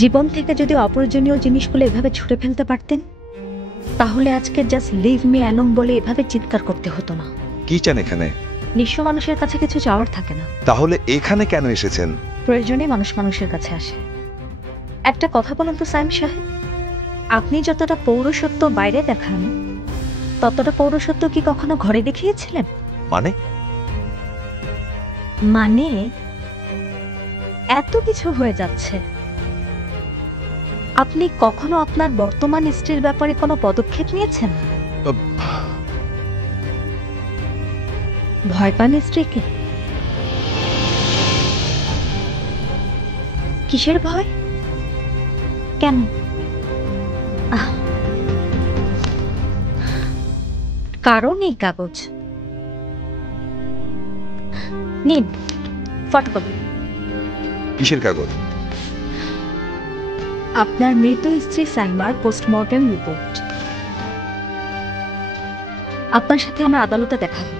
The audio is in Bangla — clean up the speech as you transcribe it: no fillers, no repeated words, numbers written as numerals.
জীবন থেকে যদি অপ্রয়োজনীয় জিনিসগুলো এভাবে ছুঁড়ে ফেলতে পারতেন, তাহলে আজকে জাস্ট লিভ মি অ্যালোন বলে এভাবে চিৎকার করতে হতো না। কি চান এখানে? নিঃস্ব মানুষের কাছে কিছু চাওয়ার থাকে না। তাহলে এখানে কেন এসেছেন? প্রয়োজনে মানুষ মানুষের কাছে আসে। একটা কথা বলুন তো সাইম সাহেব, আপনি যতটা পৌরসত্ব বাইরে দেখান, ততটা পৌরসত্ব কি কখনো ঘরে দেখিয়েছিলেন? মানে? মানে এত কিছু হয়ে যাচ্ছে, আপনি কখনো আপনার বর্তমান স্ত্রীর ব্যাপারে কোনো পদক্ষেপ নিয়েছেন? ভয় পান স্ত্রীকে? কিসের ভয়? কেন? কারণ এই কাগজ নিন, ফটোকপি। কিসের কাগজ? আপনার মৃত স্ত্রী সাইমার পোস্টমর্টেম রিপোর্ট। আপনার সাথে আমার আদালতে দেখা হবে।